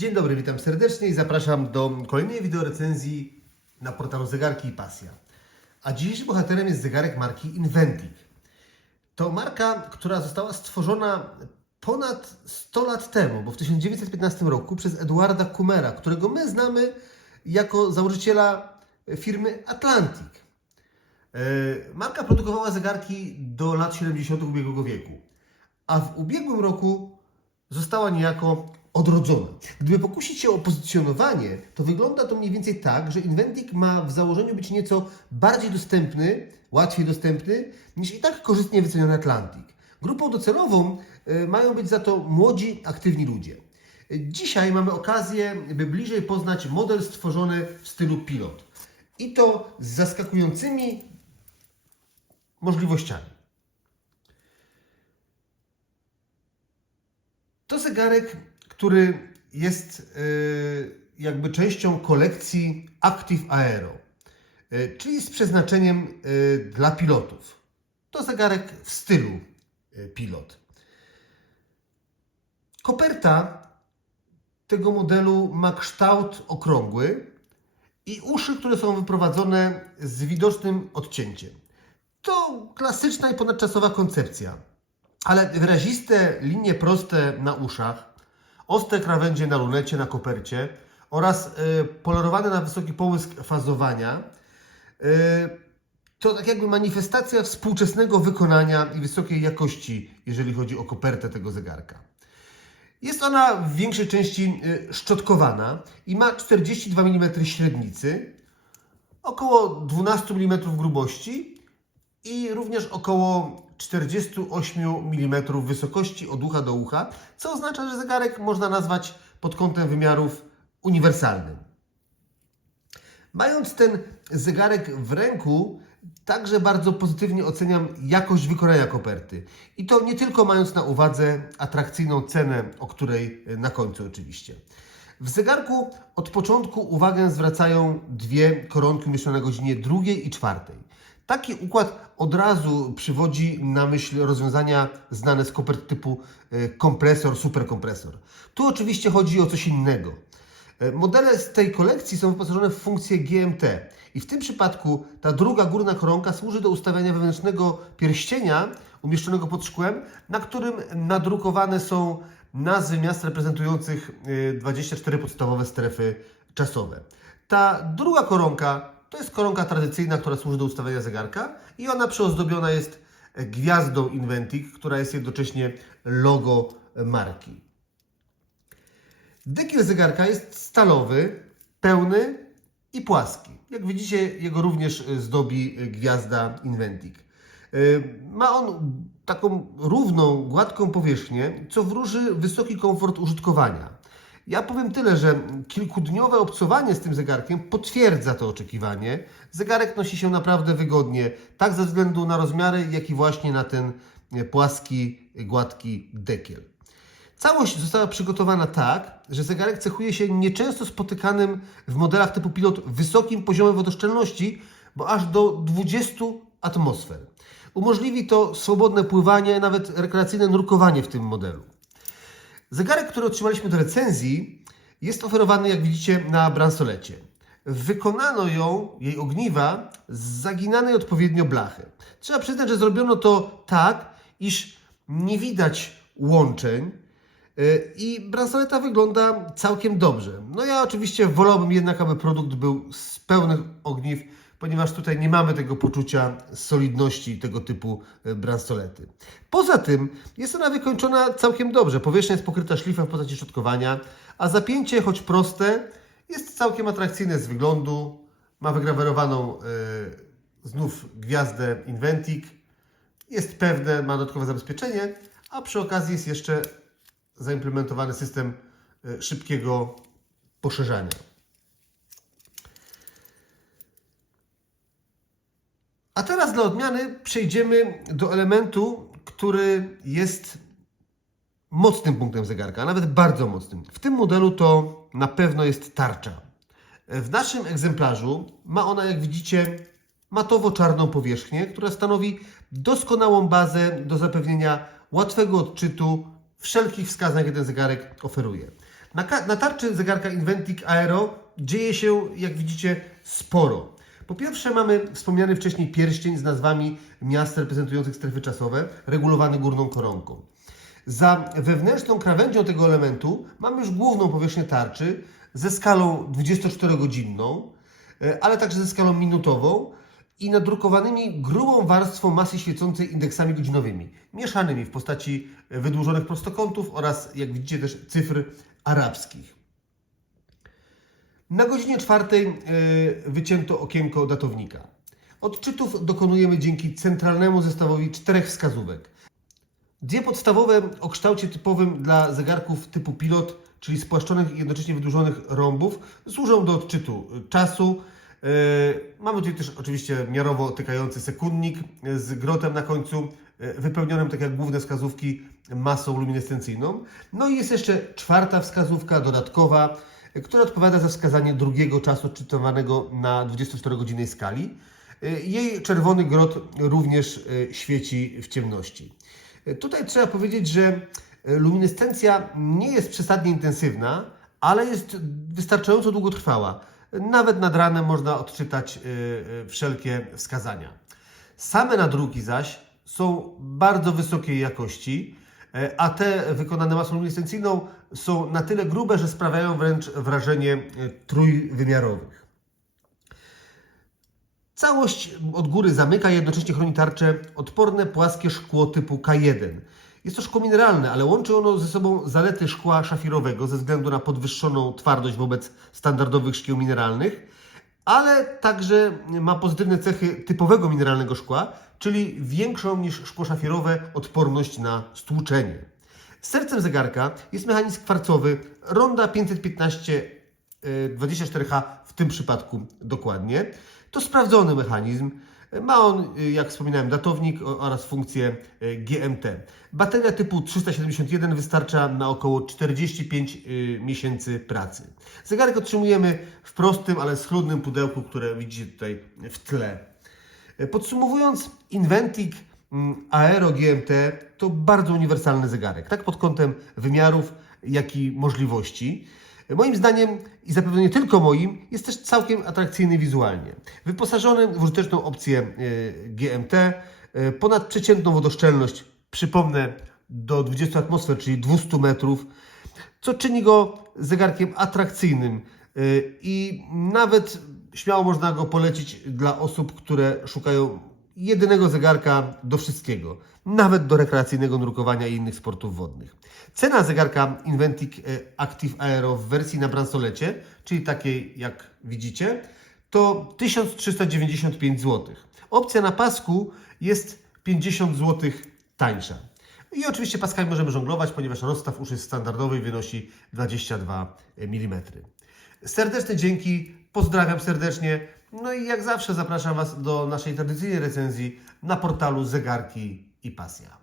Dzień dobry, witam serdecznie i zapraszam do kolejnej wideorecenzji na portalu Zegarki i Pasja. A dzisiejszym bohaterem jest zegarek marki Inventic. To marka, która została stworzona ponad 100 lat temu, bo w 1915 roku przez Eduarda Kumera, którego my znamy jako założyciela firmy Atlantic. E, Marka produkowała zegarki do lat 70. ubiegłego wieku, a w ubiegłym roku została niejako odrodzona. Gdyby pokusić się o pozycjonowanie, to wygląda to mniej więcej tak, że Inventic ma w założeniu być nieco bardziej dostępny, łatwiej dostępny, niż i tak korzystnie wyceniony Atlantic. Grupą docelową y, mają być za to młodzi, aktywni ludzie. Dzisiaj mamy okazję, by bliżej poznać model stworzony w stylu pilot. I to z zaskakującymi możliwościami. To zegarek, który jest y, jakby częścią kolekcji Active Aero, y, czyli z przeznaczeniem y, dla pilotów. To zegarek w stylu pilot. Koperta tego modelu ma kształt okrągły i uszy, które są wyprowadzone z widocznym odcięciem. To klasyczna i ponadczasowa koncepcja, ale wyraziste linie proste na uszach, ostre krawędzie na lunecie, na kopercie oraz y, polerowane na wysoki połysk fazowania y, to tak jakby manifestacja współczesnego wykonania i wysokiej jakości, jeżeli chodzi o kopertę tego zegarka. Jest ona w większej części y, szczotkowana i ma 42 mm średnicy, około 12 mm grubości i również około 48 mm wysokości od ucha do ucha, co oznacza, że zegarek można nazwać pod kątem wymiarów uniwersalnym. Mając ten zegarek w ręku, także bardzo pozytywnie oceniam jakość wykonania koperty. I to nie tylko mając na uwadze atrakcyjną cenę, o której na końcu oczywiście. W zegarku od początku uwagę zwracają dwie koronki umieszczone na godzinie drugiej i czwartej. Taki układ od razu przywodzi na myśl rozwiązania znane z kopert typu e, kompresor, superkompresor. Tu oczywiście chodzi o coś innego. E, Modele z tej kolekcji są wyposażone w funkcję GMT i w tym przypadku ta druga górna koronka służy do ustawiania wewnętrznego pierścienia umieszczonego pod szkłem, na którym nadrukowane są nazwy miast reprezentujących e, 24 podstawowe strefy czasowe. Ta druga koronka to jest koronka tradycyjna, która służy do ustawiania zegarka i ona przyozdobiona jest gwiazdą Inventic, która jest jednocześnie logo marki. Dekiel zegarka jest stalowy, pełny i płaski. Jak widzicie, jego również zdobi gwiazda Inventic. Y, Ma on taką równą, gładką powierzchnię, co wróży wysoki komfort użytkowania. Ja powiem tyle, że kilkudniowe obcowanie z tym zegarkiem potwierdza to oczekiwanie. Zegarek nosi się naprawdę wygodnie, tak ze względu na rozmiary, jak i właśnie na ten e, płaski, gładki dekiel. Całość została przygotowana tak, że zegarek cechuje się nieczęsto spotykanym w modelach typu pilot wysokim poziomem wodoszczelności, bo aż do 20 atmosfer. Umożliwi to swobodne pływanie, nawet rekreacyjne nurkowanie w tym modelu. Zegarek, który otrzymaliśmy do recenzji, jest oferowany, jak widzicie, na bransolecie. Wykonano ją, jej ogniwa, z zaginanej odpowiednio blachy. Trzeba przyznać, że zrobiono to tak, iż nie widać łączeń yy, i bransoleta wygląda całkiem dobrze. No ja oczywiście wolałbym jednak, aby produkt był z pełnych ogniw, ponieważ tutaj nie mamy tego poczucia solidności tego typu e, bransolety. Poza tym jest ona wykończona całkiem dobrze. Powierzchnia jest pokryta szlifem w postaci szczotkowania, a zapięcie, choć proste, jest całkiem atrakcyjne z wyglądu. Ma wygrawerowaną e, znów gwiazdę Inventic. Jest pewne, ma dodatkowe zabezpieczenie, a przy okazji jest jeszcze zaimplementowany system e, szybkiego poszerzania. A teraz dla odmiany przejdziemy do elementu, który jest mocnym punktem zegarka, a nawet bardzo mocnym. W tym modelu to na pewno jest tarcza. W naszym egzemplarzu ma ona, jak widzicie, matowo-czarną powierzchnię, która stanowi doskonałą bazę do zapewnienia łatwego odczytu wszelkich wskazań, jakie ten zegarek oferuje. Na, na tarczy zegarka Inventic Aero dzieje się, jak widzicie, sporo. Po pierwsze mamy wspomniany wcześniej pierścień z nazwami miast reprezentujących strefy czasowe, regulowany górną koronką. Za wewnętrzną krawędzią tego elementu mamy już główną powierzchnię tarczy ze skalą 24-godzinną, e, ale także ze skalą minutową i nadrukowanymi grubą warstwą masy świecącej indeksami godzinowymi, mieszanymi w postaci wydłużonych prostokątów oraz, jak widzicie, też cyfr arabskich. Na godzinie czwartej e, wycięto okienko datownika. Odczytów dokonujemy dzięki centralnemu zestawowi czterech wskazówek. Dwie podstawowe o kształcie typowym dla zegarków typu pilot, czyli spłaszczonych i jednocześnie wydłużonych rąbów, służą do odczytu czasu. Yy, Mamy tutaj też oczywiście miarowo tykający sekundnik z grotem na końcu, yy, wypełnionym, tak jak główne wskazówki, masą luminescencyjną. No i jest jeszcze czwarta wskazówka dodatkowa, która odpowiada za wskazanie drugiego czasu odczytywanego na 24-godzinnej skali. Yy, Jej czerwony grot również yy, świeci w ciemności. Tutaj trzeba powiedzieć, że luminescencja nie jest przesadnie intensywna, ale jest wystarczająco długotrwała. Nawet nad ranem można odczytać y, y, wszelkie wskazania. Same nadruki zaś są bardzo wysokiej jakości, a te wykonane masą luminescencyjną są na tyle grube, że sprawiają wręcz wrażenie e, trójwymiarowych. Całość od góry zamyka i jednocześnie chroni tarczę odporne płaskie szkło typu K1. Jest to szkło mineralne, ale łączy ono ze sobą zalety szkła szafirowego ze względu na podwyższoną twardość wobec standardowych szkieł mineralnych, ale także ma pozytywne cechy typowego mineralnego szkła, czyli większą niż szkło szafirowe odporność na stłuczenie. Sercem zegarka jest mechanizm kwarcowy Ronda 515 e, 24H w tym przypadku dokładnie. To sprawdzony mechanizm. Ma on, y, jak wspominałem, datownik oraz funkcję y, GMT. Bateria typu 371 wystarcza na około 45 y, miesięcy pracy. Zegarek otrzymujemy w prostym, ale schludnym pudełku, które widzicie tutaj w tle. Podsumowując, Inventic mm, Aero GMT to bardzo uniwersalny zegarek, tak pod kątem wymiarów, jak i możliwości. Moim zdaniem, i zapewne nie tylko moim, jest też całkiem atrakcyjny wizualnie. Wyposażony w użyteczną opcję e, GMT, e, ponadprzeciętną wodoszczelność, przypomnę, do 20 atmosfer, czyli 200 metrów, co czyni go zegarkiem atrakcyjnym y, i nawet śmiało można go polecić dla osób, które szukają jedynego zegarka do wszystkiego, nawet do rekreacyjnego nurkowania i innych sportów wodnych. Cena zegarka Inventic y, Active Aero w wersji na bransolecie, czyli takiej jak widzicie, to 1395 zł. Opcja na pasku jest 50 zł tańsza. I oczywiście paskami możemy żonglować, ponieważ rozstaw uszy standardowy i wynosi 22 mm. Serdeczne dzięki, pozdrawiam serdecznie. No i jak zawsze zapraszam Was do naszej tradycyjnej recenzji na portalu Zegarki i Pasja.